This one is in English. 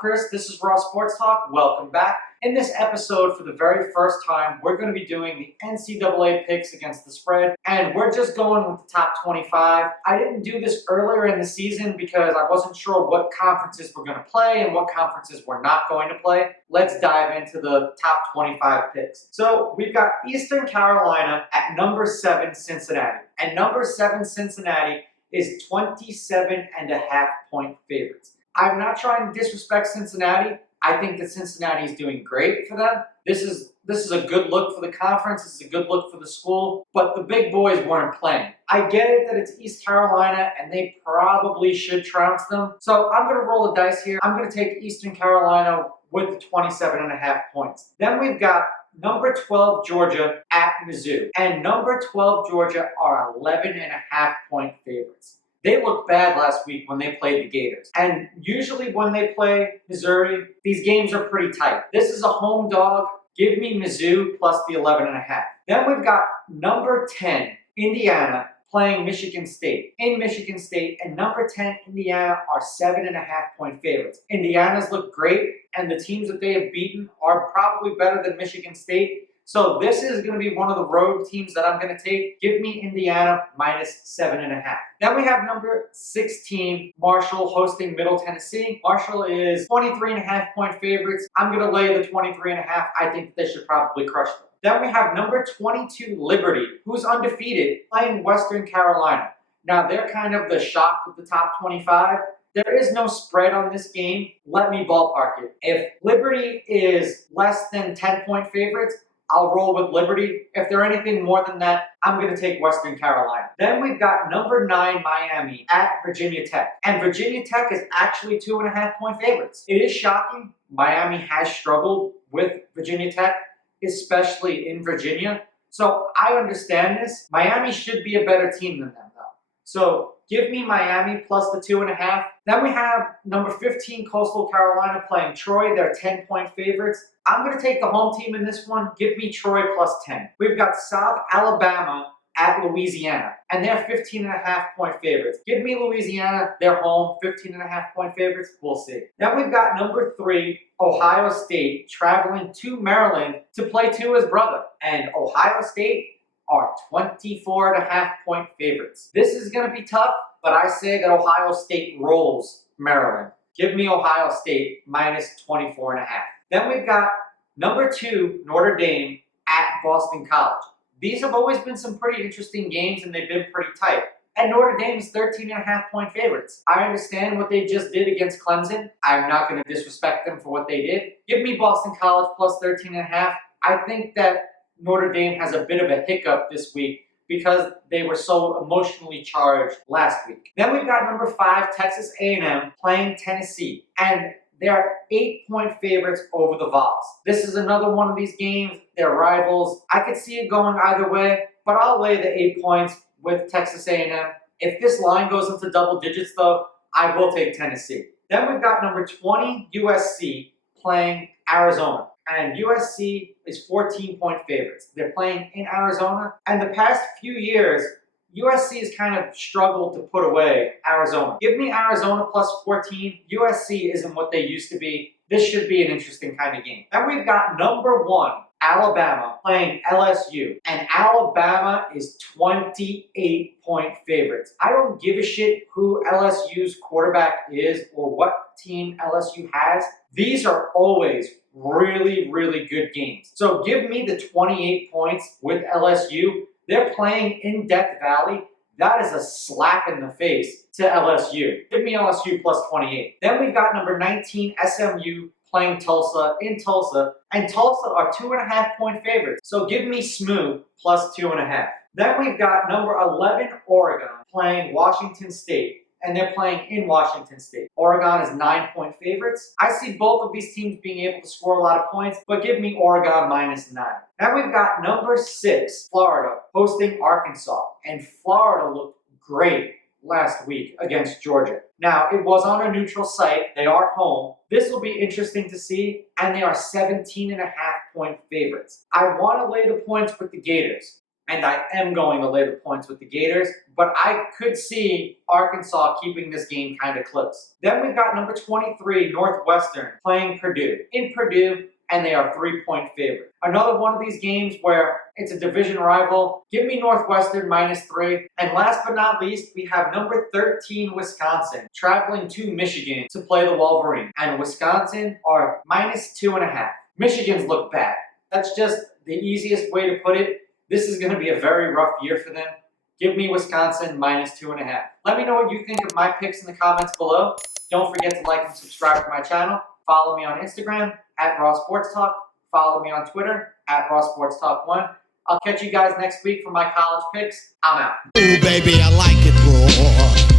Chris, this is Raw Sports Talk. Welcome back. In this episode, for the very first time, we're going to be doing the NCAA picks against the spread, and we're just going with the top 25. I didn't do this earlier in the season because I wasn't sure what conferences we're going to play and what conferences we're not going to play. Let's dive into the top 25 picks. So we've got Eastern Carolina at number 7 Cincinnati, and number 7 Cincinnati is 27.5-point favorites. I'm not trying to disrespect Cincinnati. I think that Cincinnati is doing great for them. This is a good look for the conference. This is a good look for the school. But the big boys weren't playing. I get it that it's East Carolina and they probably should trounce them. So I'm going to roll the dice here. I'm going to take Eastern Carolina with the 27.5 points. Then we've got number 12 Georgia at Mizzou. And number 12 Georgia are 11.5-point favorites. They looked bad last week when they played the Gators. And usually when they play Missouri, these games are pretty tight. This is a home dog. Give me Mizzou plus the 11.5. Then we've got number 10, Indiana, playing Michigan State. In Michigan State, and number 10, Indiana, are 7.5-point favorites. Indiana's look great, and the teams that they have beaten are probably better than Michigan State. So this is going to be one of the road teams that I'm going to take. Give me Indiana minus 7.5. Then we have number 16, Marshall, hosting Middle Tennessee. Marshall is 23.5-point favorites. I'm going to lay the 23.5. I think they should probably crush them. Then we have number 22, Liberty, who's undefeated, playing Western Carolina. Now, they're kind of the shock of the top 25. There is no spread on this game. Let me ballpark it. If Liberty is less than 10-point favorites, I'll roll with Liberty. If they're anything more than that, I'm going to take Western Carolina. Then we've got number 9, Miami, at Virginia Tech. And Virginia Tech is actually 2.5-point favorites. It is shocking. Miami has struggled with Virginia Tech, especially in Virginia. So I understand this. Miami should be a better team than them, though. So give me Miami plus the 2.5. Then we have number 15, Coastal Carolina, playing Troy. They're 10-point favorites. I'm going to take the home team in this one. Give me Troy plus 10. We've got South Alabama at Louisiana, and they're 15.5-point favorites. Give me Louisiana. They're home, 15.5-point favorites. We'll see. Then we've got number 3, Ohio State, traveling to Maryland to play Tua's brother. And Ohio State are 24.5-point favorites. This is going to be tough, but I say that Ohio State rolls Maryland. Give me Ohio State minus 24.5. Then we've got number 2, Notre Dame at Boston College. These have always been some pretty interesting games, and they've been pretty tight. And Notre Dame is 13.5-point favorites. I understand what they just did against Clemson. I'm not going to disrespect them for what they did. Give me Boston College plus 13.5. I think that Notre Dame has a bit of a hiccup this week because they were so emotionally charged last week. Then we've got number 5, Texas A&M, playing Tennessee. And they're 8-point favorites over the Vols. This is another one of these games. They're rivals. I could see it going either way, but I'll lay the 8 points with Texas A&M. If this line goes into double digits, though, I will take Tennessee. Then we've got number 20, USC, playing Arizona. And USC is 14-point favorites. They're playing in Arizona. And the past few years, USC has kind of struggled to put away Arizona. Give me Arizona plus 14. USC isn't what they used to be. This should be an interesting kind of game. Then we've got number 1, Alabama, playing LSU. And Alabama is 28-point favorites. I don't give a shit who LSU's quarterback is or what team LSU has. These are always really, really good games. So give me the 28 points with LSU. They're playing in Death Valley. That is a slap in the face to LSU. Give me LSU plus 28. Then we've got number 19, SMU, playing Tulsa in Tulsa. And Tulsa are 2.5-point favorites. So give me SMU plus 2.5. Then we've got number 11, Oregon, playing Washington State. And they're playing in Washington State. Oregon is 9-point favorites. I see both of these teams being able to score a lot of points, but give me Oregon minus 9. Now we've got number 6, Florida, hosting Arkansas. And Florida looked great last week against Georgia. Now, it was on a neutral site. They are home. This will be interesting to see, and they are 17.5-point favorites. I want to lay the points with the Gators. and I am going to lay the points with the Gators, but I could see Arkansas keeping this game kind of close. Then we've got number 23, Northwestern, playing Purdue. In Purdue, and they are 3-point favorite. Another one of these games where it's a division rival. Give me Northwestern -3. And last but not least, we have number 13, Wisconsin, traveling to Michigan to play the Wolverines. And Wisconsin are -2.5. Michigan's look bad. That's just the easiest way to put it. This is going to be a very rough year for them. Give me Wisconsin -2.5. Let me know what you think of my picks in the comments below. Don't forget to like and subscribe to my channel. Follow me on Instagram @RawSportsTalk. Follow me on Twitter @RawSportsTalk1. I'll catch you guys next week for my college picks. I'm out. Ooh, baby, I like it raw.